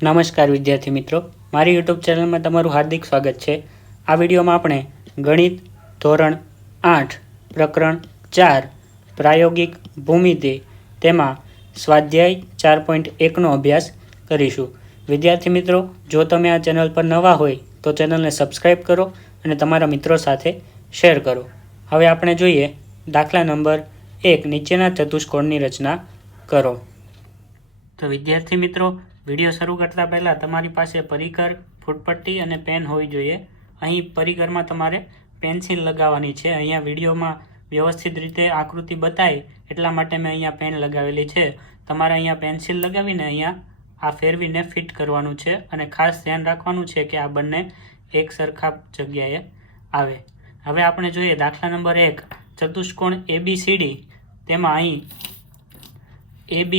નમસ્કાર વિદ્યાર્થી મિત્રો, મારી યુટ્યુબ ચેનલમાં તમારું હાર્દિક સ્વાગત છે। આ વિડીયોમાં આપણે ગણિત ધોરણ 8 પ્રકરણ 4 પ્રાયોગિક ભૂમિતિ તેમાં સ્વાધ્યાય 4.1 નો અભ્યાસ કરીશું। વિદ્યાર્થી મિત્રો, જો તમે આ ચેનલ પર નવા હોય તો ચેનલને સબસ્ક્રાઇબ કરો અને તમારા મિત્રો સાથે શેર કરો। હવે આપણે જોઈએ દાખલા નંબર 1, નીચેના ચતુષ્કોણની રચના કરો। તો વિદ્યાર્થી મિત્રો, વિડીયો શરૂ કરતા પહેલા તમારી પાસે પરિકર, ફૂટપટ્ટી અને પેન હોવી જોઈએ। અહીં પરિકરમાં તમારે પેન્સિલ લગાવવાની છે। અહીંયા વિડીયોમાં વ્યવસ્થિત રીતે આકૃતિ બતાય એટલા માટે મેં અહીંયા પેન લગાવેલી છે। તમારે અહીંયા પેન્સિલ લગાવીને અહીંયા આ ફેરવીને ફિટ કરવાનું છે અને ખાસ ધ્યાન રાખવાનું છે કે આ બંને એક સરખા જગ્યાએ આવે। હવે આપણે જોઈએ દાખલા નંબર 1, ચતુષ્કોણ ABCD। તેમાં અહીં AB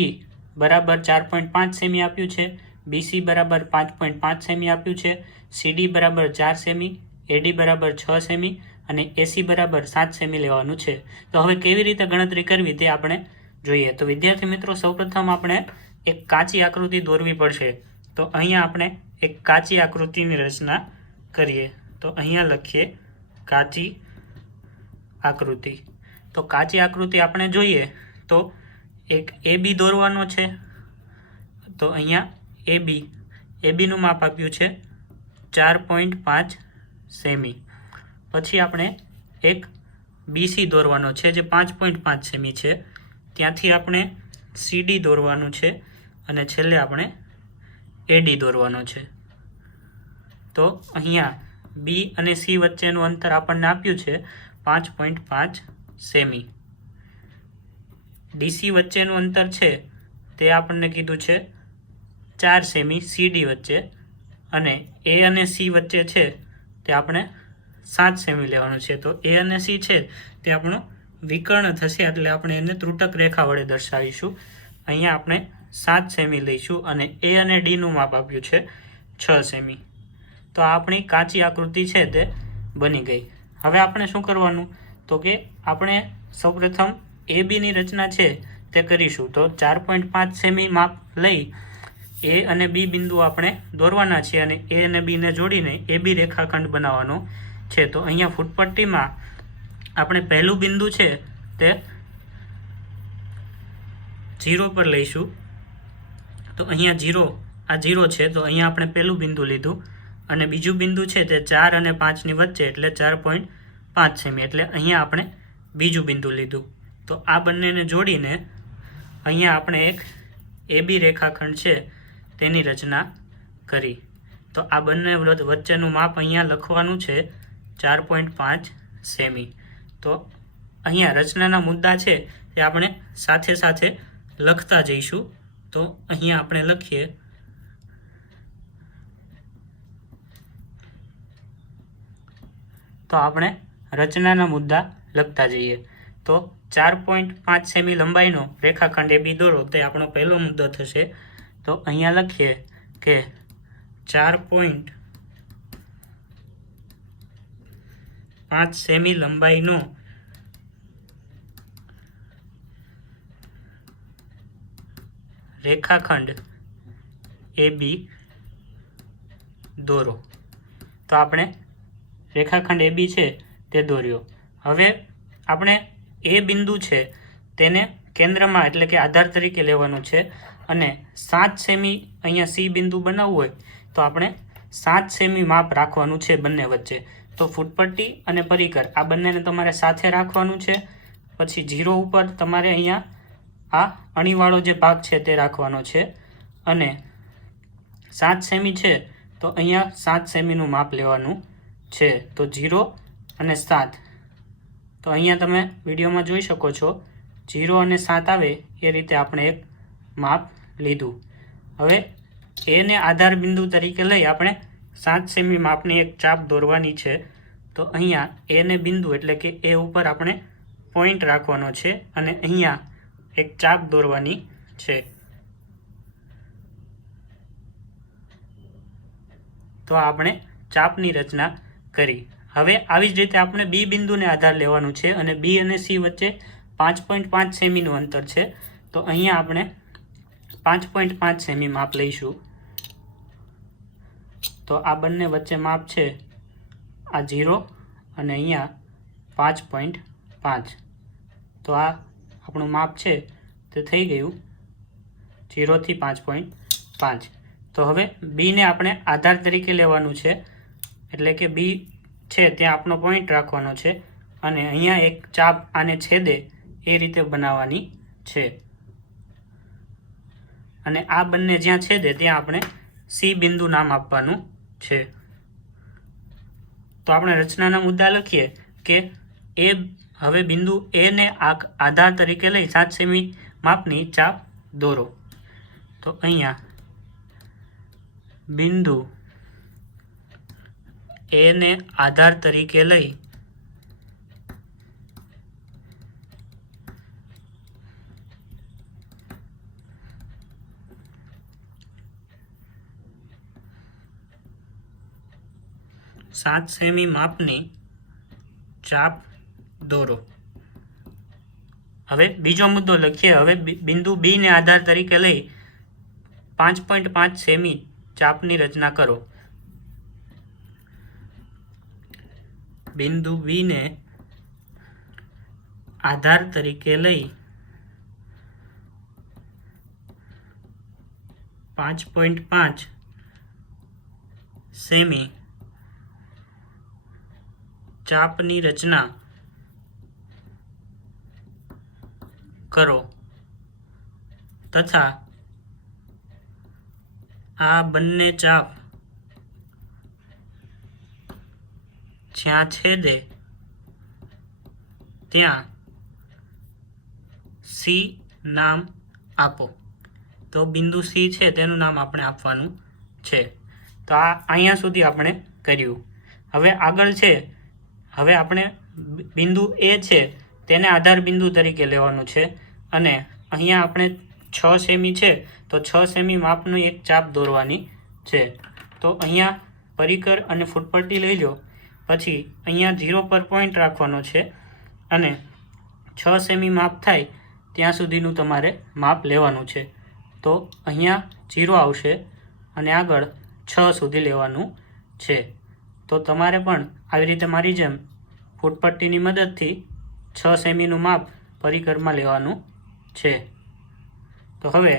બરાબર 4.5 સેમી આપ્યું છે, BC બરાબર 5.5 સેમી આપ્યું છે, CD બરાબર 4 સેમી, AD બરાબર 6 સેમી અને AC બરાબર 7 સેમી લેવાનું છે। તો હવે કેવી રીતે ગણતરી કરવી તે આપણે જોઈએ। તો વિદ્યાર્થી મિત્રો, સૌપ્રથમ આપણે એક કાચી આકૃતિ દોરવી પડશે। તો અહીંયા આપણે એક કાચી આકૃતિની રચના કરીએ। તો અહીંયા લખીએ કાચી આકૃતિ। તો કાચી આકૃતિ આપણે જોઈએ તો એક AB દોરવાનો છે। તો અહીંયા AB નું માપ આપ્યું છે 4.5 સેમી। પછી આપણે એક BC દોરવાનો છે જે 5.5 સેમી છે। ત્યાંથી આપણે CD દોરવાનું છે અને છેલ્લે આપણે AD દોરવાનો છે। તો અહીંયા B અને C વચ્ચેનું અંતર આપણને આપ્યું છે 5.5 સેમી। DC વચ્ચેનું અંતર છે તે આપણને કીધું છે 4 સેમી CD વચ્ચે, અને A અને C વચ્ચે છે તે આપણે 7 સેમી લેવાનું છે। તો A અને C છે તે આપણો વિકર્ણ થશે, એટલે આપણે એને ત્રુટક રેખા વડે દર્શાવીશું। અહીંયા આપણે 7 સેમી લઈશું અને A અને D નું માપ આપ્યું છે 6 સેમી। તો આ આપણી કાચી આકૃતિ છે તે બની ગઈ। હવે આપણે શું કરવાનું, તો કે આપણે સૌપ્રથમ AB ની રચના છે તે કરીશું। તો 4.5 સેમી માપ લઈ A અને B બિંદુ આપણે દોરવાના છે અને A અને B ને જોડીને AB રેખાખંડ બનાવવાનો છે। તો અહીંયા ફૂટપટ્ટીમાં આપણે પહેલું બિંદુ છે તે 0 પર લઈશું। તો અહીંયા 0 છે, તો અહીંયા આપણે પહેલું બિંદુ લીધું અને બીજું બિંદુ છે તે 4 અને 5 ની વચ્ચે એટલે 4.5 સેમી, એટલે અહીંયા આપણે બીજું બિંદુ લીધું। તો આ બંનેને જોડીને અહીંયા આપણે એક AB રેખાખંડ છે તેની રચના કરી। તો આ બંને વચ્ચેનું માપ અહીંયા લખવાનું છે 4.5 સેમી। તો અહીંયા રચનાના મુદ્દા છે તે આપણે સાથે સાથે લખતા જઈશું। તો અહીંયા આપણે લખીએ તો આપણે રચનાના મુદ્દા લખતા જઈએ। તો 4.5 સેમી લંબાઈનો રેખાખંડ AB દોરો તે આપણો પહેલો મુદ્દો થશે। તો અહીંયા લખીએ કે 4.5 સેમી લંબાઈનો રેખાખંડ AB દોરો। તો આપણે રેખાખંડ AB છે તે દોર્યો। હવે આપણે A બિંદુ છે તેને કેન્દ્રમાં એટલે કે આધાર તરીકે લેવાનું છે અને 7 સેમી અહીંયા C બિંદુ બનાવવું હોય તો આપણે 7 સેમી માપ રાખવાનું છે બંને વચ્ચે। તો ફૂટપટ્ટી અને પરિકર આ બંનેને તમારે સાથે રાખવાનું છે। પછી 0 ઉપર તમારે અહીંયા આ અણીવાળો જે ભાગ છે તે રાખવાનો છે અને 7 સેમી છે તો અહીંયા 7 સેમીનું માપ લેવાનું છે। તો 0 અને 7, તો અહીંયા તમે વિડીયોમાં જોઈ શકો છો 0 અને 7 આવે એ રીતે આપણે એક માપ લીધું। હવે A ને આધાર બિંદુ તરીકે લઈ આપણે 7 સેમી માપની એક ચાપ દોરવાની છે। તો અહીંયા A ને બિંદુ એટલે કે A ઉપર આપણે પોઈન્ટ રાખવાનો છે અને અહીંયા એક ચાપ દોરવાની છે। તો આપણે ચાપની રચના કરી। હવે આવી જ રીતે આપણે B બિંદુને આધાર લેવાનું છે અને B અને C વચ્ચે 5.5 સેમીનું અંતર છે। તો અહીંયા આપણે 5.5 સેમી માપ લઈશું તો આ બંને વચ્ચે માપ છે આ 0 અને અહીંયા 5.5. તો આ આપણું માપ છે તે થઈ ગયું 0 થી 5.5. તો હવે બીને આપણે આધાર તરીકે લેવાનું છે, એટલે કે બી છે ત્યાં આપણો પોઈન્ટ રાખવાનો છે અને અહીંયા એક ચાપ આને છેદે એ રીતે બનાવવાની છે અને આ બંને જ્યાં છેદે ત્યાં આપણે સી બિંદુ નામ આપવાનું છે. તો આપણે રચનાના મુદ્દા લખીએ કે એ હવે બિંદુ એ ને આધાર તરીકે લઈ 7 સેમી માપની ચાપ દોરો. તો અહીંયા બિંદુ એ ને આધાર તરીકે લઈ 7 સેમી માપની ચાપ દોરો. હવે બીજો મુદ્દો લખીએ. હવે બિંદુ બી ને આધાર તરીકે લઈ 5.5 સેમી ચાપની રચના કરો. બિંદુ બી ને આધાર તરીકે લઈ 5.5 સેમી ચાપની રચના કરો તથા આ બંને ચાપ જ્યાં છેદે ત્યાં સી નામ આપો. તો બિંદુ સી છે તેનું નામ આપણે આપવાનું છે. તો આ અહીંયા સુધી આપણે કર્યું. હવે આગળ છે, હવે આપણે બિંદુ એ છે તેને આધાર બિંદુ તરીકે લેવાનું છે અને અહીંયા આપણે 6 સેમી છે તો 6 સેમી માપનું એક ચાપ દોરવાની છે. તો અહીંયા પરિકર અને ફૂટપટ્ટી લઈ લો. પછી અહીંયા 0 પર પોઈન્ટ રાખવાનો છે અને 6 સેમી માપ થાય ત્યાં સુધીનું તમારે માપ લેવાનું છે. તો અહીંયા 0 આવશે અને આગળ 6 સુધી લેવાનું છે. તો તમારે પણ આવી રીતે મારી જેમ ફૂટપટ્ટીની મદદથી 6 સેમીનું માપ પરિકરમાં લેવાનું છે. તો હવે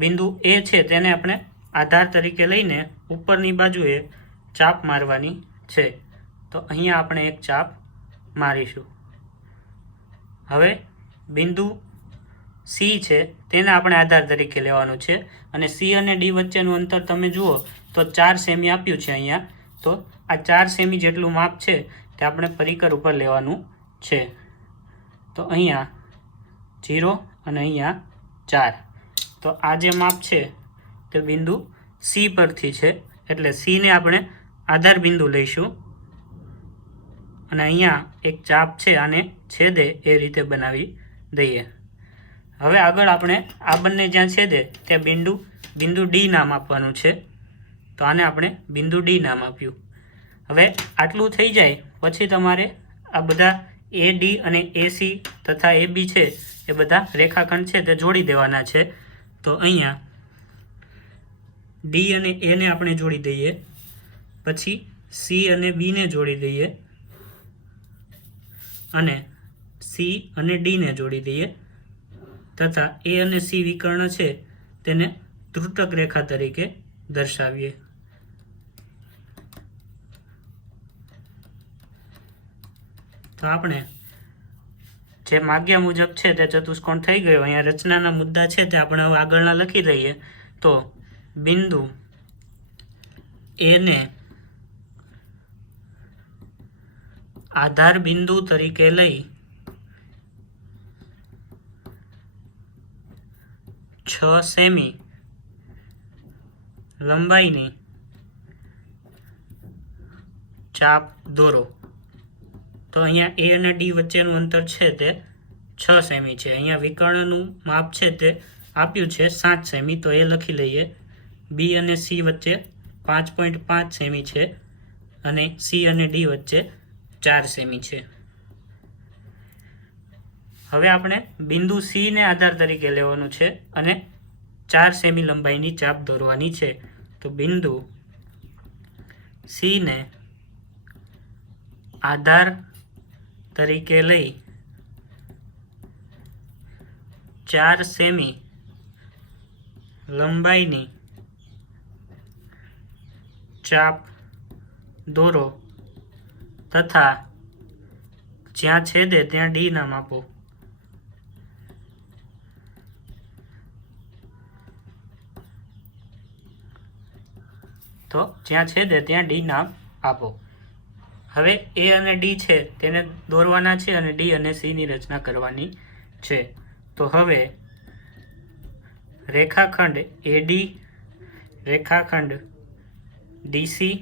બિંદુ એ છે તેને આપણે આધાર તરીકે લઈને ઉપરની બાજુએ ચાપ મારવાની છે. તો અહીંયા આપણે એક ચાપ મારીશું. હવે બિંદુ સી છે તેને આપણે આધાર તરીકે લેવાનું છે અને સી અને ડી વચ્ચેનું અંતર તમે જુઓ તો 4 સેમી આપ્યું છે અહીંયા. તો આ 4 સેમી જેટલું માપ છે તે આપણે પરિકર ઉપર લેવાનું છે. તો અહીંયા 0 અને અહીંયા 4. તો આ જે માપ છે તે બિંદુ સી પરથી છે એટલે સીને આપણે આધાર બિંદુ લઈશું અને અહીંયા એક ચાપ છે આને છેદે એ રીતે બનાવી દઈએ. હવે આગળ આપણે આ બંને જ્યાં છેદે ત્યાં બિંદુ ડી નામ આપવાનું છે. તો આને આપણે બિંદુ ડી નામ આપ્યું. હવે આટલું થઈ જાય પછી તમારે આ બધા એ ડી અને એ સી તથા એ બી છે એ બધા રેખાખંડ છે તે જોડી દેવાના છે. તો અહીંયા ડી અને એને આપણે જોડી દઈએ, પછી સી અને બીને જોડી દઈએ અને સી અને ડીને જોડી દઈએ તથા એ અને સી વિકર્ણ છે તેને ત્રુટક રેખા તરીકે દર્શાવીએ. તો આપણે જે માગ્યા મુજબ છે તે ચતુષ્કોણ થઈ ગયો. અહીંયા રચનાના મુદ્દા છે તે આપણે હવે આગળના લખી દઈએ. તો બિંદુ એને આધાર બિંદુ તરીકે લઈ 6 સેમી લંબાઈની ચાપ દોરો. તો અહીંયા એ અને ડી વચ્ચેનું અંતર છે તે 6 સેમી છે. અહીંયા વિકર્ણનું માપ છે તે આપ્યું છે 7 સેમી, તો એ લખી લઈએ. બી અને સી વચ્ચે 5.5 સેમી છે અને સી અને ડી વચ્ચે 4 સેમી છે. હવે આપણે બિંદુ સી ને આધાર તરીકે લેવાનું છે અને 4 સેમી લંબાઈની ચાપ દોરવાની છે. તો બિંદુ સી ને આધાર તરીકે લઈ 4 સેમી લંબાઈની ચાપ દોરો તથા જ્યાં છેદે ત્યાં ડી નામ આપો. તો જ્યાં છેદે ત્યાં ડી નામ આપો. હવે એ અને ડી છે તેને દોરવાના છે અને ડી અને સી ની રચના કરવાની છે. તો હવે રેખાખંડ એડી, રેખાખંડ ડીસી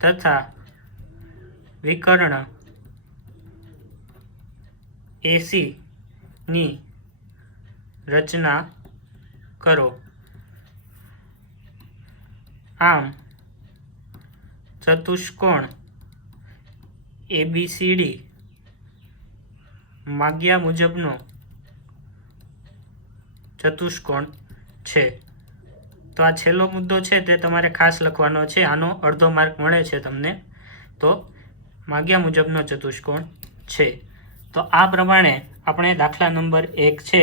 તથા વિકર્ણ એસી ની રચના કરો. આમ ચતુષ્કોણ ABCD માગ્યા મુજબનો ચતુષ્કોણ છે. તો આ છેલ્લો મુદ્દો છે તે તમારે ખાસ લખવાનો છે. આનો અડધો માર્ક મળે છે તમને. તો માગ્યા મુજબનો ચતુષ્કોણ છે. તો આ પ્રમાણે આપણે દાખલા નંબર 1 છે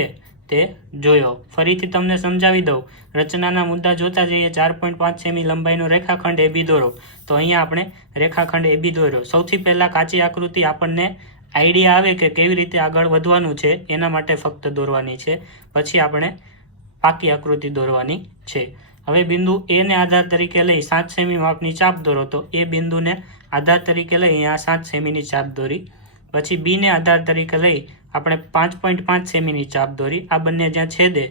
તે જોયો. ફરીથી તમને સમજાવી દઉં. રચનાના મુદ્દા જોતા જઈએ. 4.5 સેમી લંબાઈનો રેખાખંડ AB દોરો. તો અહીંયા આપણે રેખાખંડ AB દોર્યો. સૌથી પહેલા કાચી આકૃતિ આપણને આઈડિયા આવે કે કેવી રીતે આગળ વધવાનું છે એના માટે ફક્ત દોરવાની છે. પછી આપણે પાકી આકૃતિ દોરવાની છે. હવે બિંદુ એ ને આધાર તરીકે લઈ 7 સેમી માપની ચાપ દોરો. તો એ બિંદુને આધાર તરીકે લઈ અહીંયા 7 સેમીની ચાપ દોરી. પછી બી ને આધાર તરીકે લઈ આપણે 5.5 સેમીની ચાપ દોરી. આ બંને જ્યાં છેદે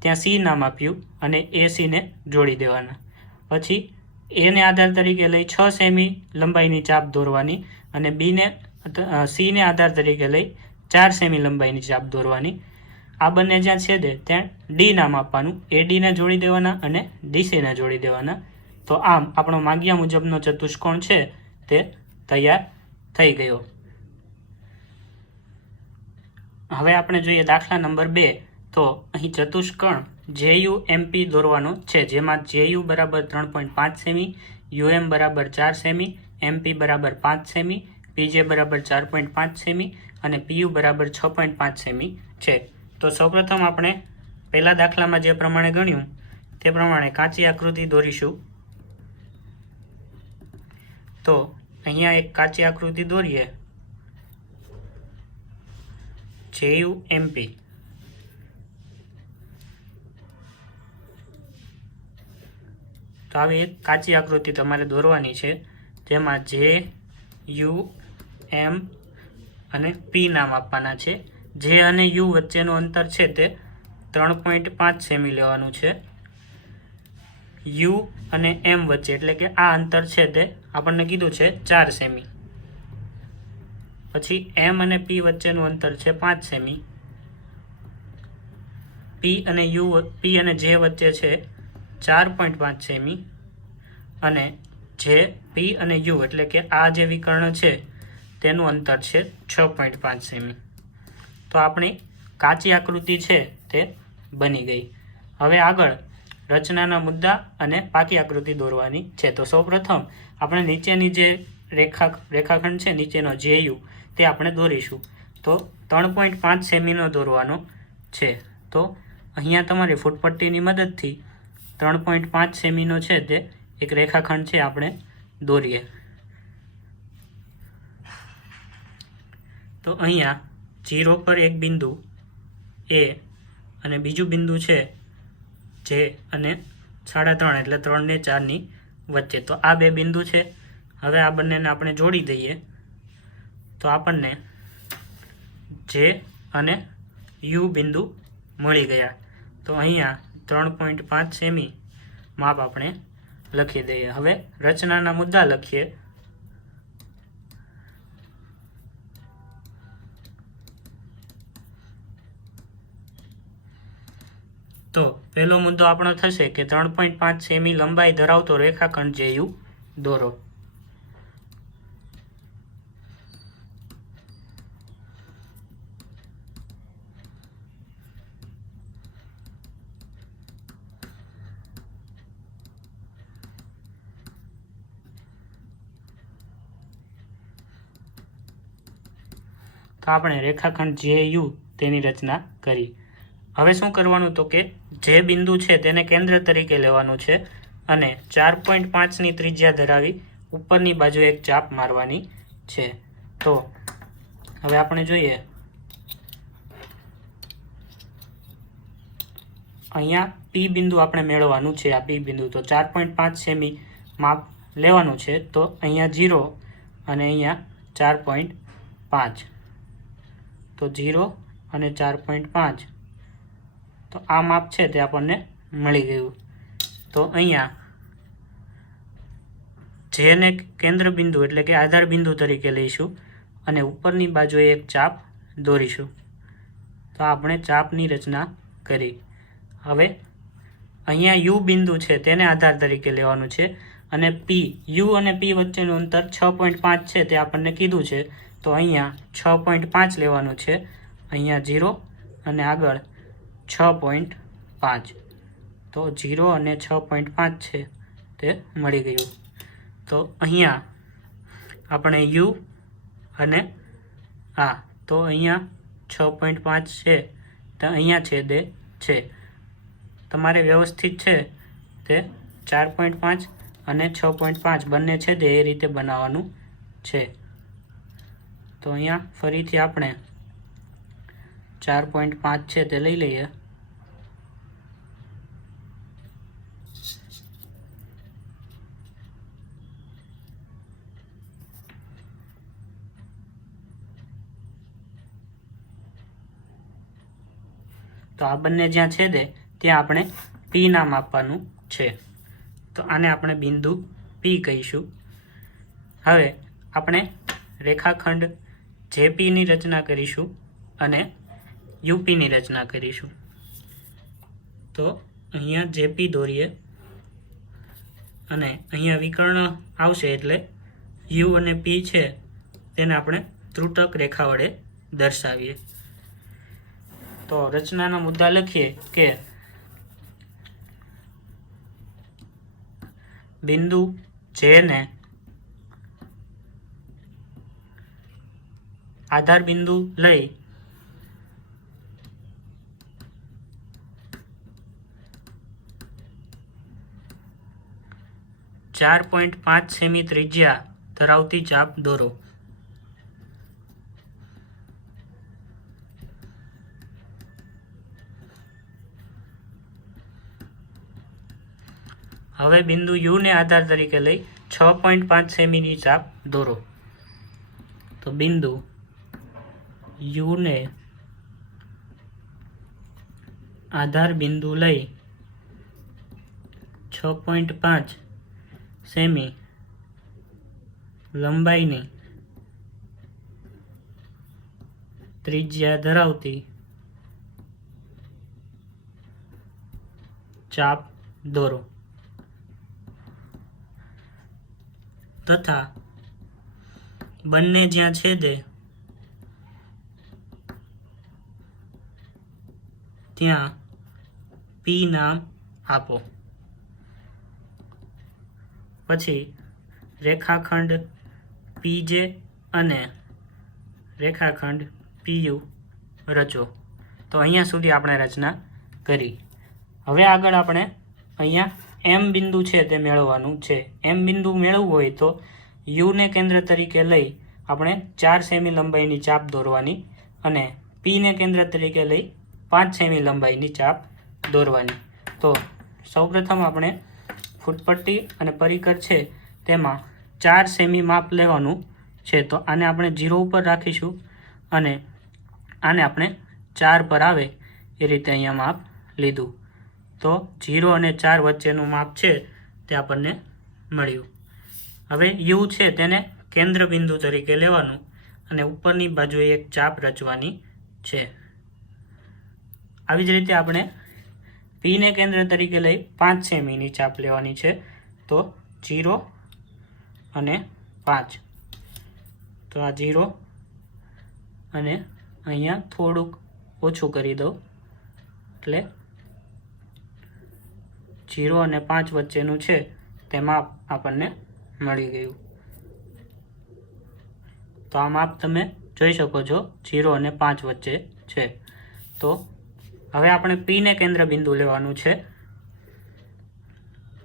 ત્યાં સી નામ આપ્યું અને એ સી ને જોડી દેવાના. પછી એ ને આધાર તરીકે લઈ 6 સેમી લંબાઈની ચાપ દોરવાની અને સી ને આધાર તરીકે લઈ 4 સેમી લંબાઈની ચાપ દોરવાની. આ બંને જ્યાં છેદે ત્યાં ડી નામ આપવાનું. એડી ને જોડી દેવાના અને ડીસી ને જોડી દેવાના. તો આમ આપણો માગ્યા મુજબનો ચતુષ્કોણ છે તે તૈયાર થઈ ગયો. હવે આપણે જોઈએ દાખલા નંબર 2. તો અહીં ચતુષ્કોણ JUMP દોરવાનો છે, જેમાં JU બરાબર 3.5 સેમી, UM બરાબર 4 સેમી, MP બરાબર 5 સેમી, PJ બરાબર 4.5 સેમી અને PU બરાબર 6.5 સેમી છે. તો સૌપ્રથમ આપણે પહેલા દાખલામાં જે પ્રમાણે ગણ્યું તે પ્રમાણે કાચી આકૃતિ દોરીશું. તો અહીંયા એક કાચી આકૃતિ દોરીએ. JUMP. તો આવી એક કાચી આકૃતિ તમારે દોરવાની છે, જેમાં JUM અને P નામ આપવાના છે. J અને U વચ્ચેનું અંતર છે તે 3.5 સેમી લેવાનું છે. U અને M વચ્ચે એટલે કે આ અંતર છે તે આપણને કીધું છે 4 સેમી. પછી M અને P વચ્ચેનું અંતર છે 5 સેમી. P અને J વચ્ચે છે 4.5 સેમી અને P અને U એટલે કે આ જે વિકર્ણ છે તેનું અંતર છે 6.5 સેમી. તો આપણી કાચી આકૃતિ છે તે બની ગઈ. હવે આગળ રચનાના મુદ્દા અને પાકી આકૃતિ દોરવાની છે. તો સૌપ્રથમ આપણે નીચેની જે રેખાખંડ છે નીચેનો JU તે આપણે દોરીશું. તો 3.5 સેમીનો દોરવાનો છે. તો અહીંયા તમારી ફૂટપટ્ટીની મદદથી 3.5 સેમીનો છે તે એક રેખાખંડ છે આપણે દોરીએ. તો અહીંયા 0 પર એક બિંદુ A અને બીજું બિંદુ છે J અને 3.5 એટલે 3 ને 4 ની વચ્ચે. તો આ બે બિંદુ છે. હવે આ બંનેને આપણે જોડી દઈએ તો આપણને J અને U બિંદુ મળી ગયા. તો અહીંયા 3.5 સેમી માપ આપણે લખી દઈએ. હવે રચનાના મુદ્દા લખીએ. તો પહેલો મુદ્દો આપણો થશે કે 3.5 સેમી લંબાઈ ધરાવતો રેખાખંડ JU દોરો. તો આપણે રેખાખંડ JU તેની રચના કરી. હવે શું કરવાનું તો કે જે બિંદુ છે તેને કેન્દ્ર તરીકે લેવાનું છે અને 4.5ની ત્રિજ્યા ધરાવી ઉપરની બાજુ એક ચાપ મારવાની છે. તો હવે આપણે જોઈએ, અહીંયા P બિંદુ આપણે મેળવવાનું છે. આ P બિંદુ તો 4.5 સેમી માપ લેવાનું છે. તો અહીંયા 0 અને અહીંયા 4.5, તો 0 અને 4.5, તો આ માપ છે તે આપણને મળી ગયું. તો અહીંયા જેને કેન્દ્ર બિંદુ એટલે કે આધાર બિંદુ તરીકે લઈશું અને ઉપરની બાજુએ એક ચાપ દોરીશું. તો આપણે ચાપની રચના કરી. હવે અહીંયા U બિંદુ છે તેને આધાર તરીકે લેવાનું છે અને U અને P વચ્ચેનું અંતર 6.5 છે તે આપણને કીધું છે. તો અહીંયા 6.5 લેવાનું છે, અહીંયા 0 અને આગળ 6.5, તો 0 અને 6.5 છે તે મળી ગયું. તો અહીંયા આપણે U અને તો અહીંયા 6.5 છે તો અહીંયા છેદે છે. તમારે વ્યવસ્થિત છે તે 4.5 અને 6.5 બંને છેદે એ રીતે બનાવવાનું છે. તો અહીંયા ફરીથી આપણે 4.5 છે તે લઈ લઈએ. તો આ બંને જ્યાં છેદે ત્યાં આપણે P નામ આપવાનું છે. તો આને આપણે બિંદુ P કહીશું. હવે આપણે રેખાખંડ JP ની રચના કરીશું અને UP ની રચના કરીશું. તો અહીંયા JP દોરીએ અને અહીંયા વિકર્ણ આવશે એટલે U અને P છે તેને આપણે ત્રુટક રેખા વડે દર્શાવીએ. તો રચનાના મુદ્દા લખીએ કે બિંદુ J ને આધાર બિંદુ લઈ .5 સેમી ત્રિજ્યા ધરાવતી ચાપ દોરો. હવે બિંદુ U ને આધાર તરીકે લઈ 6.5 સેમીની ચાપ દોરો. તો બિંદુ U ને આધાર બિંદુ લઈ 6.5 સેમી લંબાઈની ત્રિજ્યા ધરાવતી ચાપ દોરો તથા બંને જ્યાં છેદે ત્યાં P નામ આપો. પછી રેખાખંડ PJ અને રેખાખંડ PU રચો. તો અહીંયા સુધી આપણે રચના કરી. હવે આગળ આપણે અહીંયા M બિંદુ છે તે મેળવવાનું છે. M બિંદુ મેળવવું હોય તો U ને કેન્દ્ર તરીકે લઈ આપણે 4 સેમી લંબાઈની ચાપ દોરવાની અને P ને કેન્દ્ર તરીકે લઈ 5 સેમી લંબાઈની ચાપ દોરવાની. તો સૌપ્રથમ આપણે ફૂટપટ્ટી અને પરિકર છે તેમાં 4 સેમી માપ લેવાનું છે. તો આને આપણે 0 ઉપર રાખીશું અને આને આપણે 4 પર આવે એ રીતે અહીંયા માપ લીધું. તો 0 અને 4 વચ્ચેનું માપ છે તે આપણને મળ્યું. હવે U છે તેને કેન્દ્ર બિંદુ તરીકે લેવાનું અને ઉપરની બાજુએ એક ચાપ રચવાની છે. આવી જ રીતે આપણે P ને કેન્દ્ર તરીકે લઈ 5 સેમીની ચાપ લેવાની છે. તો 0 અને 5, તો આ 0 અને અહીંયા થોડુંક ઓછું કરી દો એટલે 0 અને 5 વચ્ચેનું છે તે માપ આપણને મળી ગયું. તો આ માપ તમે જોઈ શકો છો 0 અને 5 વચ્ચે છે। તો હવે આપણે P ને કેન્દ્ર બિંદુ લેવાનું છે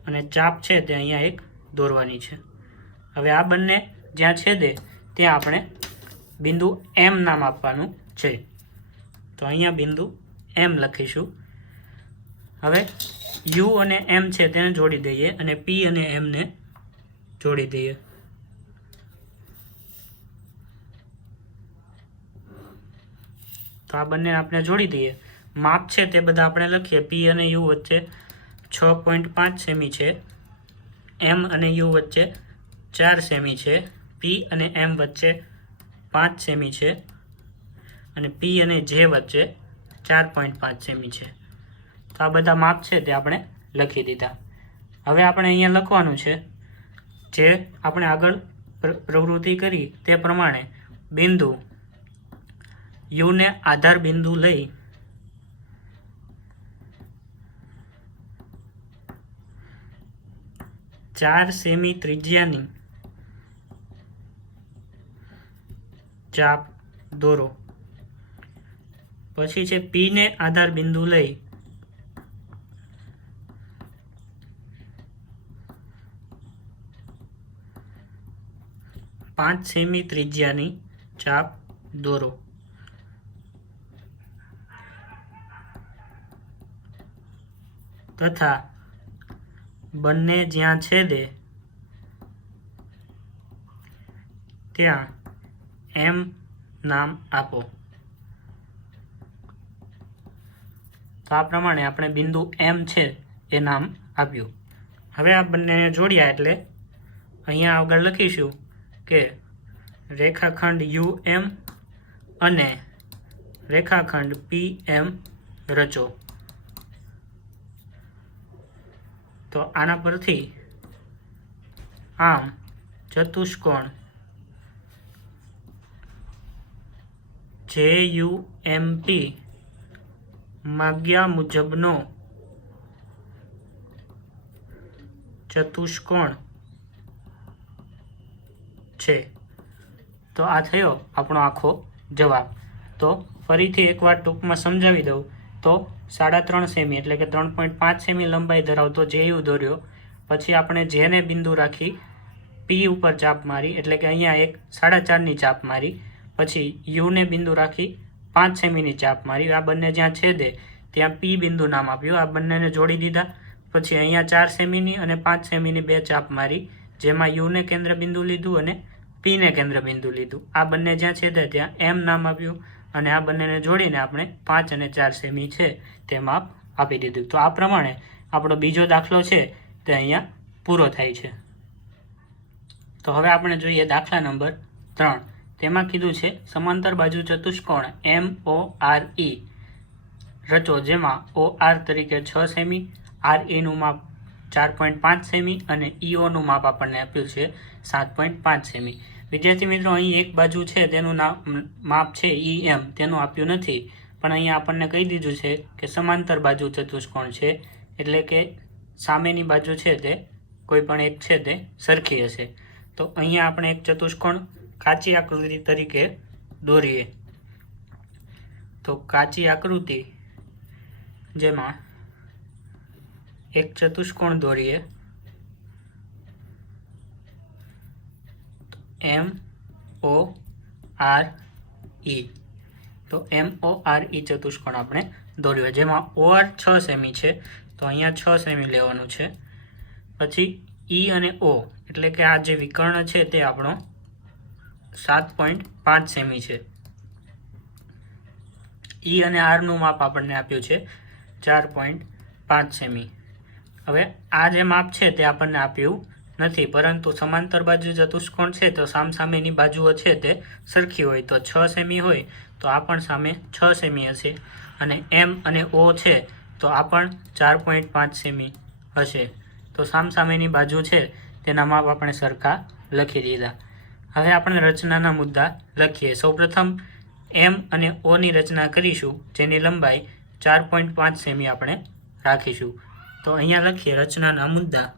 અને ચાપ છે તે અહીંયા એક દોરવાની છે। હવે આ બંને જ્યાં છેદે ત્યાં આપણે બિંદુ M નામ આપવાનું છે। તો અહીંયા બિંદુ M લખીશું। હવે U અને M છે તેને જોડી દઈએ અને P અને M ને જોડી દઈએ। તો આ બંને આપણે જોડી દઈએ। માપ છે તે બધા આપણે લખીએ। P અને U વચ્ચે 6.5 સેમી છે, M અને U વચ્ચે 4 સેમી છે, P અને M વચ્ચે 5 સેમી છે અને P અને J વચ્ચે 4.5 સેમી છે। તો આ બધા માપ છે તે આપણે લખી દીધા। હવે આપણે અહીંયા લખવાનું છે જે આપણે આગળ પ્રવૃત્તિ કરી તે પ્રમાણે બિંદુ U ને આધાર બિંદુ લઈ ચાર સેમી ત્રિજ્યાની ચાપ દોરો। પછી છે P ને આધાર બિંદુ લઈ 5 સેમી ત્રિજ્યાની ચાપ દોરો। તથા બંને જ્યાં છેદે ત્યાં M નામ આપો। તો આ પ્રમાણે આપણે બિંદુ M છે એ નામ આપ્યું। હવે આ બંનેને જોડ્યા એટલે અહીંયા આગળ લખીશું કે રેખાખંડ UM અને રેખાખંડ PM રચો। તો આના પરથી આમ ચતુષ્કોણ JUMP માગ્યા મુજબનો ચતુષ્કોણ છે। તો આ થયો આપણો આખો જવાબ। તો ફરીથી એકવાર ટૂંકમાં સમજાવી દઉં તો 3.5 સેમી એટલે કે 3.5 સેમી લંબાઈ ધરાવતો JU દોર્યો। પછી આપણે J ને બિંદુ રાખી P ઉપર ચાપ મારી એટલે કે અહીંયા એક 4.5ની ચાપ મારી। પછી U ને બિંદુ રાખી 5 સેમીની ચાપ મારી। આ બંને જ્યાં છેદે ત્યાં P બિંદુ નામ આપ્યું। આ બંનેને જોડી દીધા। પછી અહીંયા 4 સેમીની અને 5 સેમીની બે ચાપ મારી જેમાં U ને કેન્દ્ર બિંદુ લીધું અને P ને કેન્દ્ર બિંદુ લીધું। આ બંને જ્યાં છેદે ત્યાં M નામ આપ્યું અને આ બંનેને જોડીને આપણે 5 અને 4 સેમી છે તે માપ આપી દીધું। તો આ પ્રમાણે આપણો બીજો દાખલો છે તે અહીંયા પૂરો થાય છે। તો હવે આપણે જોઈએ દાખલા નંબર 3। તેમાં કીધું છે સમાંતર બાજુ ચતુષ્કોણ MORE રચો જેમાં OR તરીકે 6 સેમી, RE નું માપ 4.5 સેમી અને EO નું માપ આપણને આપ્યું છે 7.5 સેમી। વિદ્યાર્થી મિત્રો અહીં એક બાજુ છે તેનું માપ છે EM તેનું આપ્યું નથી, પણ અહીંયા આપણને કહી દીધું છે કે સમાંતર બાજુ ચતુષ્કોણ છે એટલે કે સામેની બાજુ છે તે કોઈ પણ એક છે તે સરખી હશે। તો અહીંયા આપણે એક ચતુષ્કોણ કાચી આકૃતિ તરીકે દોરીએ। તો કાચી આકૃતિ જેમાં એક ચતુષ્કોણ દોરીએ MORE। તો MORE ચતુષ્કોણ આપણે દોર્યો જેમાં OR 6 સેમી છે તો અહીંયા 6 સેમી લેવાનું છે। પછી E અને O એટલે કે આ જે વિકર્ણ છે તે આપણો 7.5 સેમી છે। E અને R નું માપ આપણને આપ્યું છે 4.5 સેમી। હવે આ જે માપ છે તે આપણને આપ્યું નથી, પરંતુ સમાંતર બાજુ ચતુષ્કોણ છે તો સામસામેની બાજુઓ છે તે સરખી હોય। તો 6 સેમી હોય તો આ પણ સામે 6 સેમી હશે અને M અને O છે તો આ પણ 4.5 સેમી હશે। તો સામસામેની બાજુ છે તેના માપ આપણે સરખા લખી દીધા। હવે આપણે રચનાના મુદ્દા લખીએ। સૌપ્રથમ M અને O ની રચના કરીશું જેની લંબાઈ 4.5 સેમી આપણે રાખીશું। તો અહીંયા લખીએ રચનાના મુદ્દા।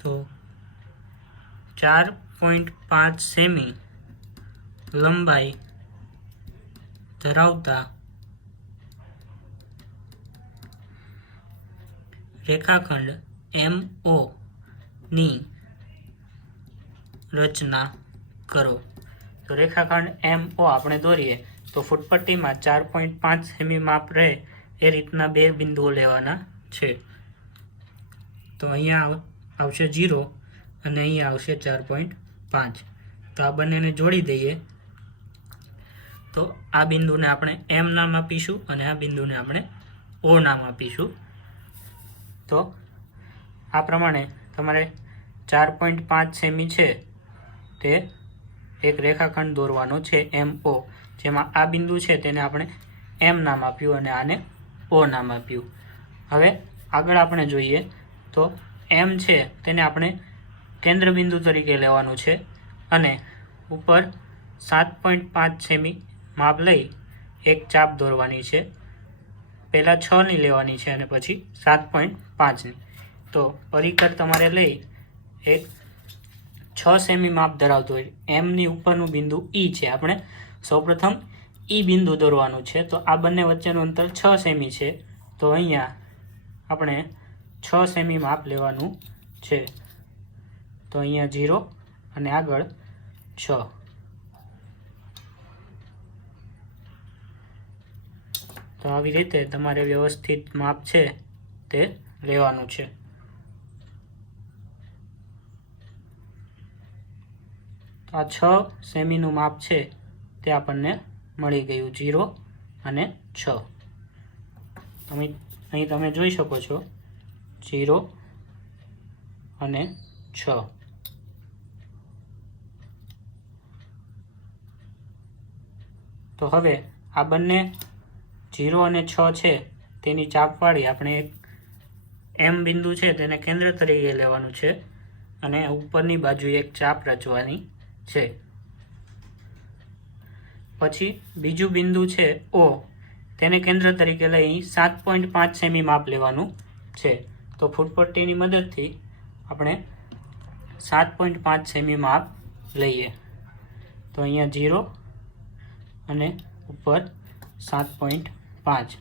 તો 4.5 સેમી લંબાઈ ધરાવતા રેખાખંડ MO ની રચના કરો। તો રેખાખંડ MO આપણે દોરીએ તો ફૂટપટ્ટીમાં 4.5 સેમી માપ રહે એ રીતના બે બિંદુઓ લેવાના છે। તો અહીંયા આવશે 0 અને અહીંયા આવશે 4.5। તો આ બંનેને જોડી દઈએ તો આ બિંદુને આપણે M નામ આપીશું અને આ બિંદુને આપણે O નામ આપીશું। તો આ પ્રમાણે તમારે 4.5 સેમી છે તે એક રેખાખંડ દોરવાનો છે MO, જેમાં આ બિંદુ છે તેને આપણે M નામ આપ્યું અને આને O નામ આપ્યું। હવે આગળ આપણે જોઈએ તો M છે તેને આપણે કેન્દ્ર બિંદુ તરીકે લેવાનું છે અને ઉપર 7.5 સેમી માપ લઈ એક ચાપ દોરવાની છે। પહેલાં 6 ની લેવાની છે અને પછી 7.5ની। તો પરિકર તમારે લઈ એક 6 સેમી માપ ધરાવતું હોય M ની ઉપરનું બિંદુ E છે, આપણે સૌપ્રથમ E બિંદુ દોરવાનું છે। તો આ બંને વચ્ચેનું અંતર 6 સેમી છે। તો અહીંયા આપણે 6 સેમી માપ લેવાનું છે। તો અહીંયા 0 અને આગળ 6। તો આવી રીતે તમારે વ્યવસ્થિત માપ છે તે લેવાનું છે। તો આ 6 સેમીનું માપ છે તે આપણને મળી ગયું, 0 અને 6। અહીં તમે જોઈ શકો છો 0 અને 6। તો હવે આ બંને 0 અને 6 છે તેની ચાપવાળી આપણે એક M બિંદુ છે તેને કેન્દ્ર તરીકે લેવાનું છે અને ઉપરની બાજુએ એક ચાપ રચવાની છે। પછી બીજું બિંદુ છે O, તેને કેન્દ્ર તરીકે લઈ 7.5 સેમી માપ લેવાનું છે। તો ફૂટપટ્ટીની મદદથી આપણે 7.5 સેમી માપ લઈએ। તો અહીંયા 0 અને ઉપર 7.5।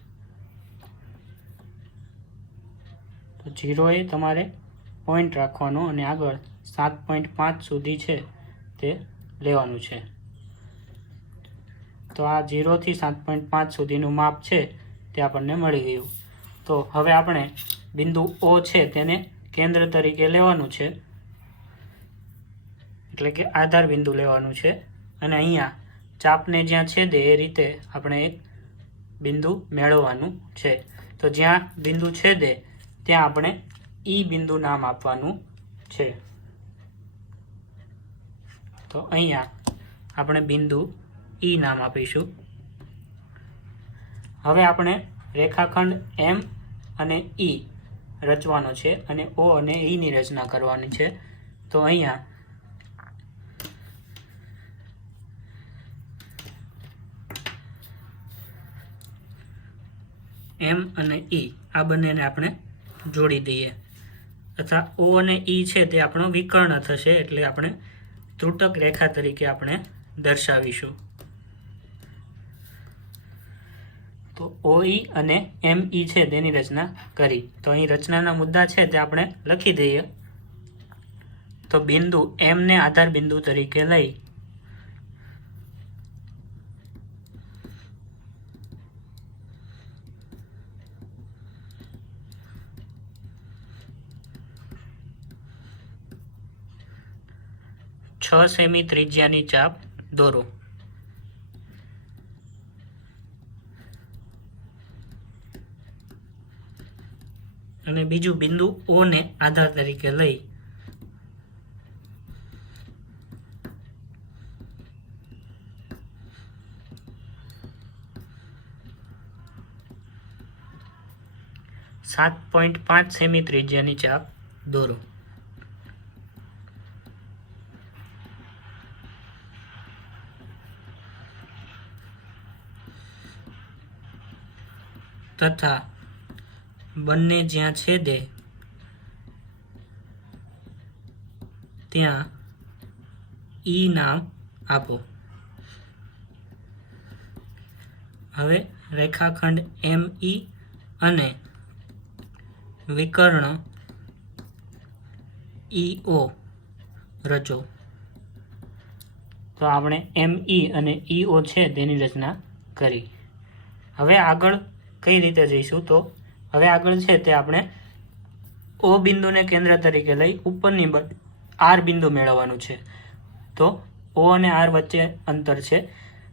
તો 0 એ તમારે પોઈન્ટ રાખવાનો અને આગળ 7.5 સુધી છે તે લેવાનું છે। તો આ 0 થી 7.5 સુધીનું માપ છે તે આપણને મળી ગયું। તો હવે આપણે બિંદુ O છે તેને કેન્દ્ર તરીકે લેવાનું છે, એટલે કે આધાર બિંદુ લેવાનું છે અને અહીંયા ચાપને જ્યાં છેદે એ રીતે આપણે એક બિંદુ મેળવવાનું છે। તો જ્યાં બિંદુ છેદે ત્યાં આપણે E બિંદુ નામ આપવાનું છે। તો અહીંયા આપણે બિંદુ E નામ આપીશું। હવે આપણે રેખાખંડ M અને E રચવાનો છે અને O અને E ની રચના કરવાની છે। તો અહીંયા M અને E આ બંનેને આપણે જોડી દઈએ, તથા O અને E છે તે આપણો વિકર્ણ થશે, એટલે આપણે ત્રુટક રેખા તરીકે આપણે દર્શાવીશું। તો OE અને ME છે તેની રચના કરી। તો અહીં રચનાના મુદ્દા છે તે આપણે લખી દઈએ। તો બિંદુ M ને આધાર બિંદુ તરીકે લઈ છ સેમી ત્રિજ્યાની ચાપ દોરો। અને બીજું બિંદુ O ને આધાર તરીકે લઈ .5 સેમી ત્રિજ્યાની ચાપ દોરો। તથા બંને જ્યાં છેદે ત્યાં ઈ નામ આપો. હવે રેખાખંડ ME અને વિકર્ણ EO રચો. તો આપણે ME અને EO છે તેની રચના કરી. હવે આગળ કઈ રીતે જઈશું? તો હવે આગળ છે તે આપણે O બિંદુને કેન્દ્ર તરીકે લઈ ઉપરની R બિંદુ મેળવવાનું છે. તો O અને R વચ્ચે અંતર છે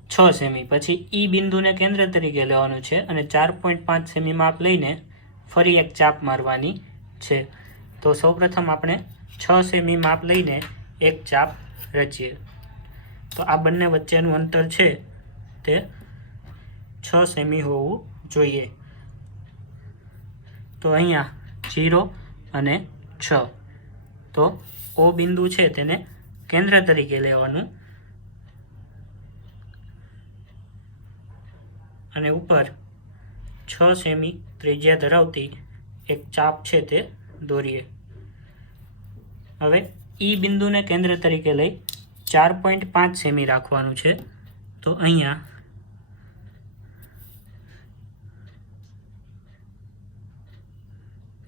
6 સેમી. પછી E બિંદુને કેન્દ્ર તરીકે લેવાનું છે અને 4.5 સેમી માપ લઈને ફરી એક ચાપ મારવાની છે. તો સૌપ્રથમ આપણે 6 સેમી માપ લઈને એક ચાપ રચીએ. તો આ બંને વચ્ચેનું અંતર છે તે 6 સેમી હોવું જોઈએ. તો અહીંયા 0 અને 6. તો O બિંદુ છે તેને કેન્દ્ર તરીકે લેવાનું અને ઉપર 6 સેમી ત્રિજ્યા ધરાવતી એક ચાપ છે તે દોરીએ. હવે E બિંદુને કેન્દ્ર તરીકે લઈ 4.5 સેમી રાખવાનું છે. તો અહીંયા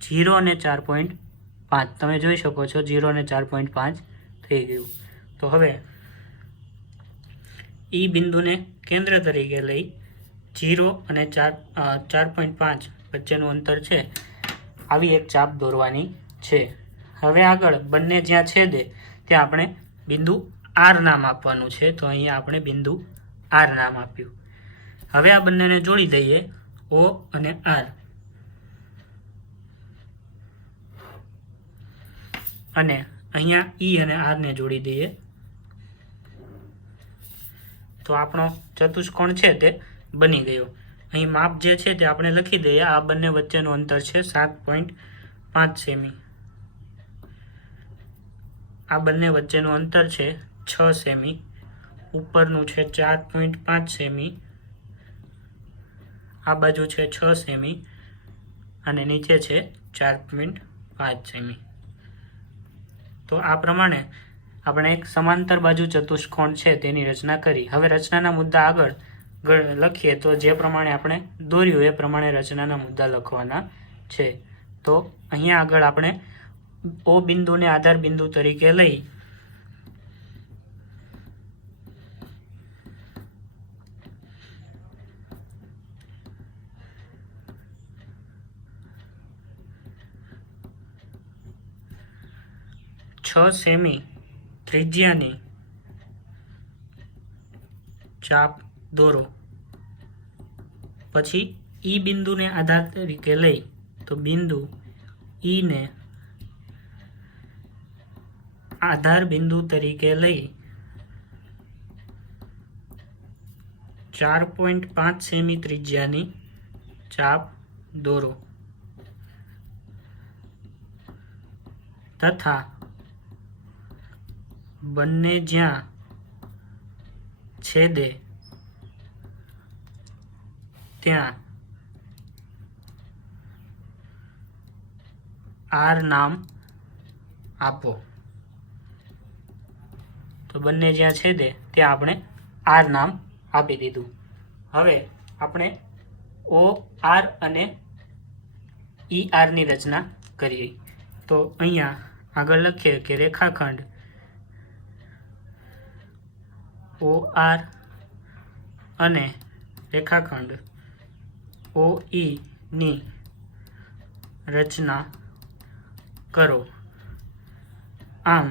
0 અને 4.5 તમે જોઈ શકો છો. 0 અને 4.5 થઈ ગયું. તો હવે E બિંદુને કેન્દ્ર તરીકે લઈ 0 અને 4.5 વચ્ચેનું અંતર છે આવી એક ચાપ દોરવાની છે. હવે આગળ બંને જ્યાં છેદે ત્યાં આપણે બિંદુ R નામ આપવાનું છે. તો અહીંયા આપણે બિંદુ R નામ આપ્યું. હવે આ બંનેને જોડી દઈએ O અને R. અને અહીંયા E અને R ને જોડી દઈએ. તો આપણો ચતુષ્કોણ છે તે બની ગયો. અહીં માપ જે છે તે આપણે લખી દઈએ. આ બંને વચ્ચેનું અંતર છે 7.5 સેમી. આ બંને વચ્ચેનું અંતર છે 6 સેમી. ઉપરનું છે 4.5 સેમી. આ બાજુ છે 6 સેમી અને નીચે છે 4.5 સેમી. તો આ પ્રમાણે આપણે એક સમાંતર બાજુ ચતુષ્કોણ છે તેની રચના કરી. હવે રચનાના મુદ્દા આગળ લખીએ તો જે પ્રમાણે આપણે દોર્યું એ પ્રમાણે રચનાના મુદ્દા લખવાના છે. તો અહીંયા આગળ આપણે O બિંદુને આધાર બિંદુ તરીકે લઈ સેમી ત્રિજ્યાની ચાપ દોરો. પછી E બિંદુને આધાર તરીકે લઈ તો બિંદુ E ને આધાર બિંદુ તરીકે લઈ 4.5 સેમી ત્રિજ્યાની ચાપ દોરો તથા બંને જ્યાં છેદે ત્યાં R નામ આપો. તો બંને જ્યાં છેદે ત્યાં આપણે R નામ આપી દીધું. હવે આપણે OR અને ER ની રચના કરીએ. તો અહીંયા આગળ લખીએ કે રેખાખંડ OR અને રેખાખંડ OE ની રચના કરો. આમ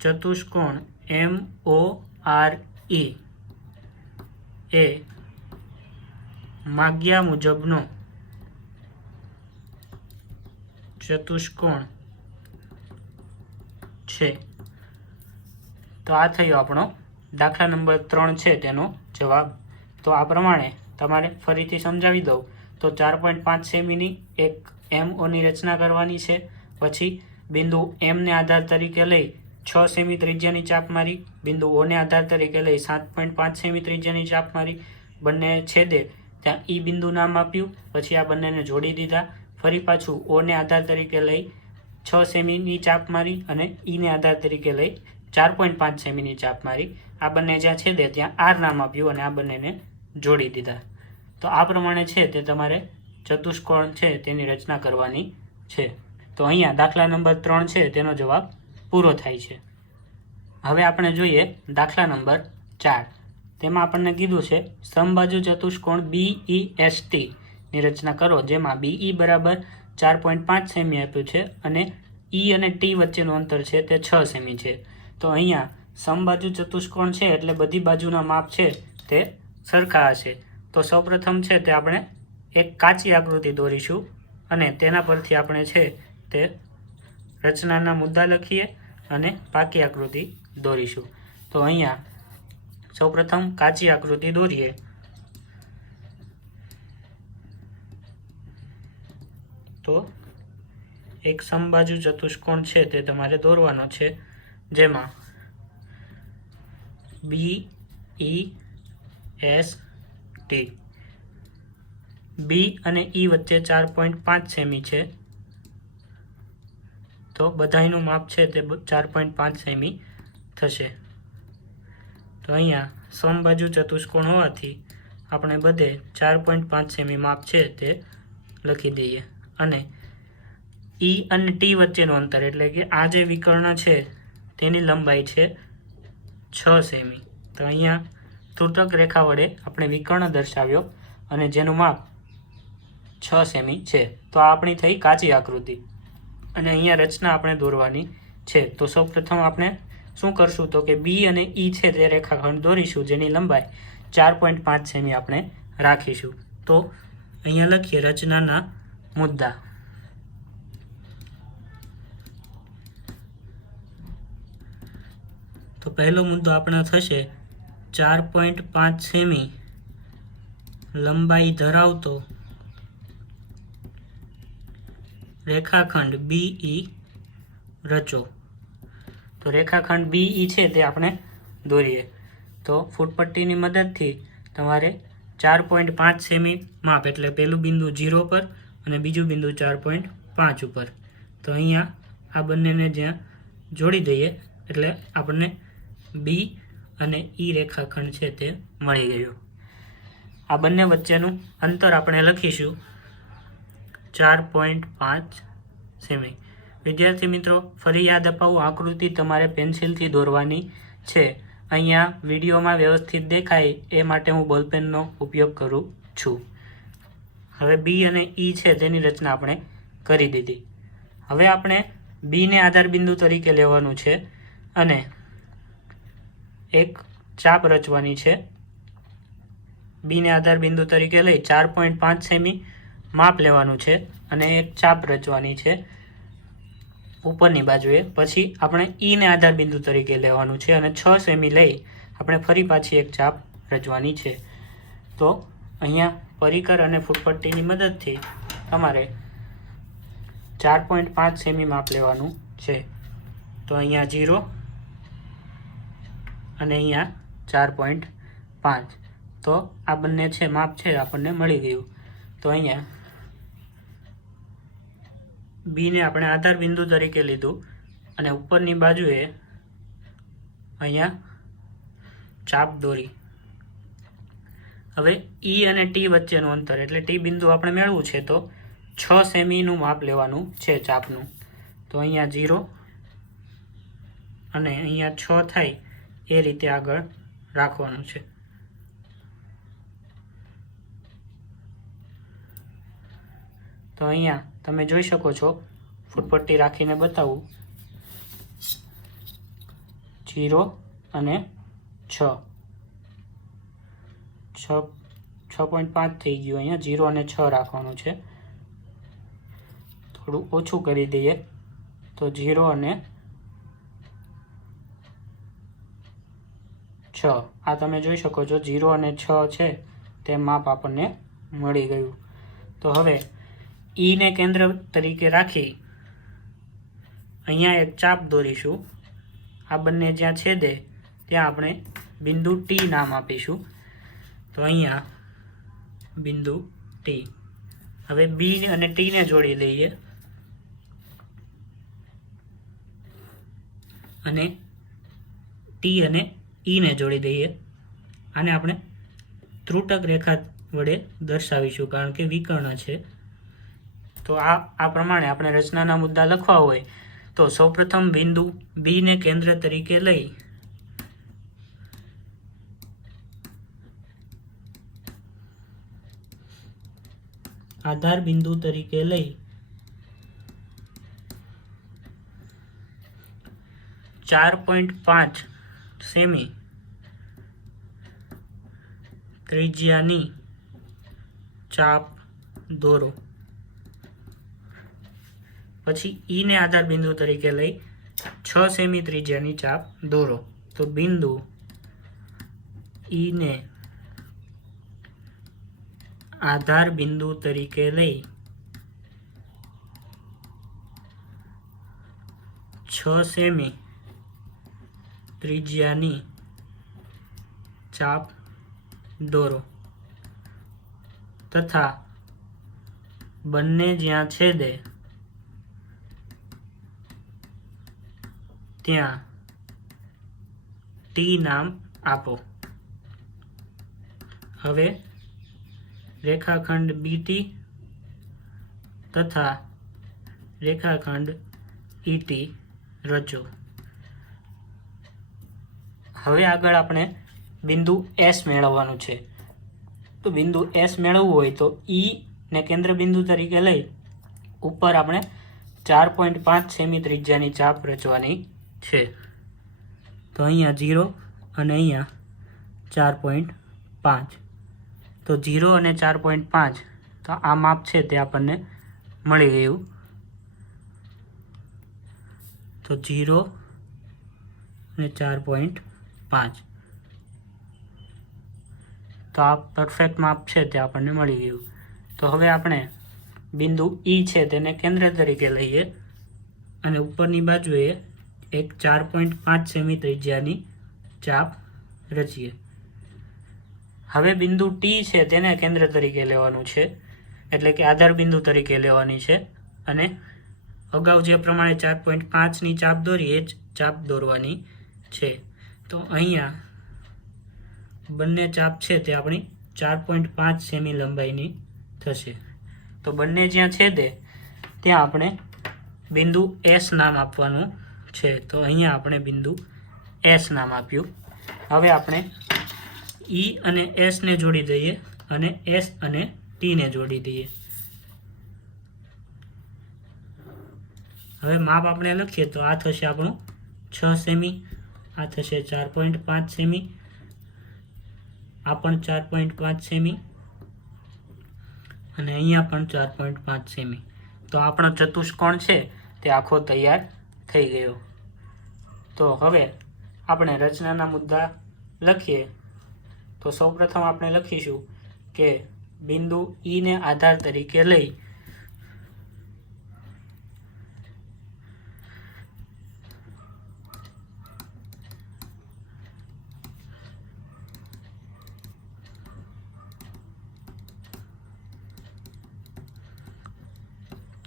ચતુષ્કોણ MORE એ માગ્યા મુજબનો ચતુષ્કોણ છે. તો આ થયો આપણો દાખલા નંબર 3 છે તેનો જવાબ. તો આ પ્રમાણે તમારે ફરીથી સમજાવી દઉં તો 4.5 સેમીની એક MO ની રચના કરવાની છે. પછી બિંદુ M ને આધાર તરીકે લઈ 6 સેમી ત્રિજ્યાની ચાપ મારી. બિંદુ O ને આધાર તરીકે લઈ 7.5 સેમી ત્રિજ્યાની ચાપ મારી. બંને છેદે ત્યાં E બિંદુ નામ આપ્યું. પછી આ બંનેને જોડી દીધા. ફરી પાછું O ને આધાર તરીકે લઈ 6 સેમીની ચાપ મારી અને E ને આધાર તરીકે લઈ 4.5 સેમીની ચાપ મારી, આ બંને જ્યાં છેદે ત્યાં આર નામ આપ્યું અને આ બંનેને જોડી દીધા. તો આ પ્રમાણે છે તે તમારે ચતુષ્કોણ છે તેની રચના કરવાની છે. તો અહીંયા દાખલા નંબર 3 છે તેનો જવાબ પૂરો થાય છે. હવે આપણે જોઈએ દાખલા નંબર 4. તેમાં આપણને કીધું છે સમબાજુ ચતુષ્કોણ BEST ની રચના કરો, જેમાં BE બરાબર 4.5 સેમી આપ્યું છે અને E અને T વચ્ચેનું અંતર છે તે 6 સેમી છે. તો અહીંયા સમબાજુ ચતુષ્કોણ છે એટલે બધી બાજુના માપ છે તે સરખા હશે. તો સૌપ્રથમ છે તે આપણે એક કાચી આકૃતિ દોરીશું અને તેના પરથી આપણે છે તે રચનાના મુદ્દા લખીએ અને પાકી આકૃતિ દોરીશું. તો અહીંયા સૌપ્રથમ કાચી આકૃતિ દોરીએ. તો એક સમબાજુ ચતુષ્કોણ છે તે તમારે દોરવાનો છે, જેમાં BEST B અને E વચ્ચે 4.5 સેમી છે. તો બધાયનું માપ છે તે 4.5 સેમી થશે. તો અહીંયા સમબાજુ ચતુષ્કોણ હોવાથી આપણે બધે 4.5 સેમી માપ છે તે લખી દઈએ. અને E અને T વચ્ચેનું અંતર એટલે કે આ જે વિકર્ણ છે તેની લંબાઈ છે 6 સેમી. તો અહીંયા ત્રુટક રેખા વડે આપણે વિકર્ણ દર્શાવ્યો અને જેનું માપ 6 સેમી છે. તો આ આપણી થઈ કાચી આકૃતિ અને અહીંયા રચના આપણે દોરવાની છે. તો સૌપ્રથમ આપણે શું કરશું તો કે B અને E છે તે રેખાખંડ દોરીશું, જેની લંબાઈ 4.5 સેમી આપણે રાખીશું. તો અહીંયા લખીએ રચનાના મુદ્દા. તો પહેલો મુદ્દો આપણો થશે 4.5 સેમી લંબાઈ ધરાવતો રેખાખંડ BE રચો. તો રેખાખંડ BE છે તે આપણે દોરીએ. તો ફૂટપટ્ટીની મદદથી તમારે 4.5 સેમી માપ એટલે પહેલું બિંદુ 0 પર અને બીજું બિંદુ 4.5 ઉપર. તો અહીંયા આ બંનેને જ્યાં જોડી દઈએ એટલે આપણને B અને E રેખાખંડ છે તે મળી ગયું. આ બંને વચ્ચેનું અંતર આપણે લખીશું 4.5 સેમી. વિદ્યાર્થી મિત્રો, ફરી યાદ અપાવું, આકૃતિ તમારે પેન્સિલથી દોરવાની છે. અહીંયા વિડીયોમાં વ્યવસ્થિત દેખાય એ માટે હું બોલપેનનો ઉપયોગ કરું છું. હવે B અને E છે તેની રચના આપણે કરી દીધી. હવે આપણે B ને આધાર બિંદુ તરીકે લેવાનું છે અને એક ચાપ રચવાની છે. B ને આધાર બિંદુ તરીકે લઈ 4.5 સેમી માપ લેવાનું છે અને એક ચાપ રચવાની છે ઉપરની બાજુએ. પછી આપણે E ને આધાર બિંદુ તરીકે લેવાનું છે અને 6 સેમી લઈ આપણે ફરી પાછી એક ચાપ રચવાની છે. તો અહીંયા પરિકર અને ફૂટપટ્ટીની મદદથી તમારે 4.5 સેમી માપ લેવાનું છે. તો અહીંયા 0 અને અહીંયા 4.5. તો આ બંને છે માપ છે આપણને મળી ગયું. તો અહીંયા B ને આપણે આધાર બિંદુ તરીકે લીધું અને ઉપરની બાજુએ અહીંયા ચાપ દોરી. હવે E અને T વચ્ચેનું અંતર એટલે T બિંદુ આપણે મેળવવું છે તો 6 સેમીનું માપ લેવાનું છે ચાપનું. તો અહીંયા 0 અને અહીંયા 6 થાય એ રીતે આગળ રાખવાનું છે. તો અહીંયા તમે જોઈ શકો છો, ફૂટપટ્ટી રાખીને બતાવું, 0 અને 6 6.5 થઈ ગયું. અહીંયા 0 અને 6 રાખવાનું છે. થોડું ઓછું કરી દઈએ તો 0 અને 6. આ તમે જોઈ શકો છો 0 અને 6 છે તે માપ આપણને મળી ગયું. તો હવે E ને કેન્દ્ર તરીકે રાખી અહીંયા એક ચાપ દોરીશું. આ બંને જ્યાં છેદે ત્યાં આપણે બિંદુ T નામ આપીશું. તો અહીંયા બિંદુ T. હવે B અને T ને જોડી દઈએ અને ટી અને ઈને જોડી દઈએ. આને આપણે ત્રુટક રેખા વડે દર્શાવીશું કારણ કે વિકર્ણ છે. તો આ પ્રમાણે આપણે રચનાના મુદ્દા લખવા હોય તો સૌપ્રથમ બિંદુ બી ને કેન્દ્ર તરીકે લઈ આધાર બિંદુ તરીકે લઈ 4.5 સેમી ત્રિજ્યાની ચાપ દોરો. પછી ઈ ને આધાર બિંદુ તરીકે લઈ 6 સેમી ત્રિજ્યાની ચાપ દોરો. તો બિંદુ ઈ ને આધાર બિંદુ તરીકે લઈ 6 સેમી ત્રિજ્યાની ચાપ દોરો તથા બંને જ્યાં છેદે ત્યાં ટી નામ આપો. હવે રેખાખંડ બીટી તથા રેખાખંડ ઈટી રચો. હવે આગળ આપણે બિંદુ એસ મેળવવાનું છે. તો બિંદુ એસ મેળવવું હોય તો ઈ ને કેન્દ્ર બિંદુ તરીકે લઈ ઉપર આપણે 4.5 સેમી ત્રિજ્યાની ચાપ રચવાની છે. તો અહીંયા 0 અને અહીંયા 4.5. તો 0 અને 4.5 તો આ માપ છે તે આપણને મળી ગયું. તો 0 અને 4.5 તો આ પરફેક્ટ માપ છે તે આપણને મળી ગયું. તો હવે આપણે બિંદુ ઈ છે તેને કેન્દ્ર તરીકે લઈએ અને ઉપરની બાજુએ એક 4.5 સેમી ત્રિજ્યાની ચાપ રચીએ. હવે બિંદુ ટી છે તેને કેન્દ્ર તરીકે લેવાનું છે, એટલે કે આધાર બિંદુ તરીકે લેવાની છે અને અગાઉ જે પ્રમાણે 4.5ની ચાપ દોરી એ જ ચાપ દોરવાની છે. તો અહીંયા બંને ચાપ છે તે આપણી 4.5 સેમી લંબાઈની થશે. તો બંને જ્યાં છેદે ત્યાં આપણે બિંદુ એસ નામ આપવાનું છે. તો અહીંયા આપણે બિંદુ એસ નામ આપ્યું. હવે આપણે ઈ અને એસ ને જોડી દઈએ અને એસ અને ટી ને જોડી દઈએ. હવે માપ આપણે લખીએ તો આ થશે આપણું 6 સેમી, આ થશે 4.5 સેમી, આ પણ 4.5 સેમી અને અહીંયા પણ 4.5 સેમી. તો આપણો ચતુષ્કોણ છે તે આખો તૈયાર થઈ ગયો. તો હવે આપણે રચનાના મુદ્દા લખીએ. તો સૌપ્રથમ આપણે લખીશું કે બિંદુ ઈ ને આધાર તરીકે લઈ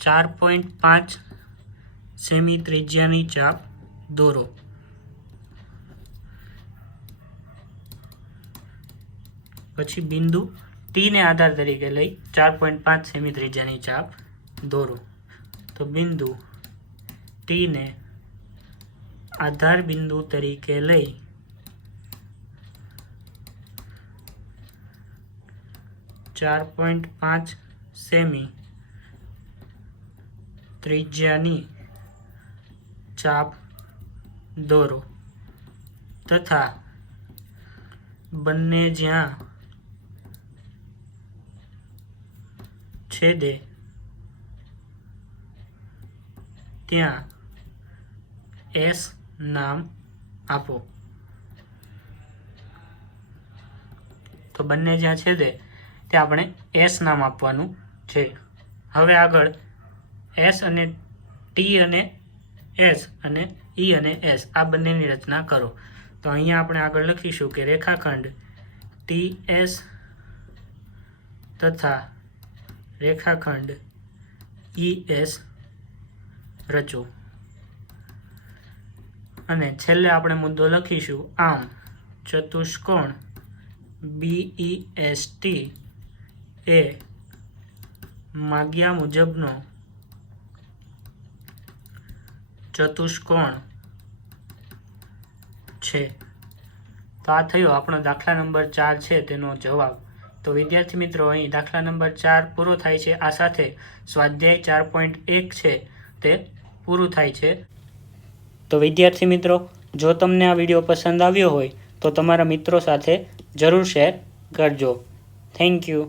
.5 સેમી ત્રિજ્યાની ચાપ દોરો. પછી બિંદુ ટી ને આધાર તરીકે લઈ 4.5 સેમી ત્રિજ્યાની ચાપ દોરો. તો બિંદુ ટી ને આધાર બિંદુ તરીકે લઈ 4.5 સેમી ત્રિજ્યાની ચાપ દોરો તથા બંને જ્યાં છેદે ત્યાં એસ નામ આપો. તો બંને જ્યાં છેદે ત્યાં આપણે એસ નામ આપવાનું છે. હવે આગળ એસ અને ટી અને એસ અને ઈ અને એસ આ બંનેની રચના કરો. તો અહીંયા આપણે આગળ લખીશું કે રેખાખંડ ટી એસ તથા રેખાખંડ ઈ એસ રચો. અને છેલ્લે આપણે મુદ્દો લખીશું આમ ચતુષ્કોણ BEST એ માગ્યા મુજબનો ચતુષ્કોણ છે। તો આ થયો આપણો દાખલા નંબર 4 છે તેનો જવાબ। તો વિદ્યાર્થી મિત્રો અહીં દાખલા નંબર 4 પૂરો થાય છે। આ સાથે સ્વાધ્યાય 4.1 છે તે પૂરું થાય છે। તો વિદ્યાર્થી મિત્રો, જો તમને આ વિડીયો પસંદ આવ્યો હોય તો તમારા મિત્રો સાથે જરૂર શેર કરજો। Thank you.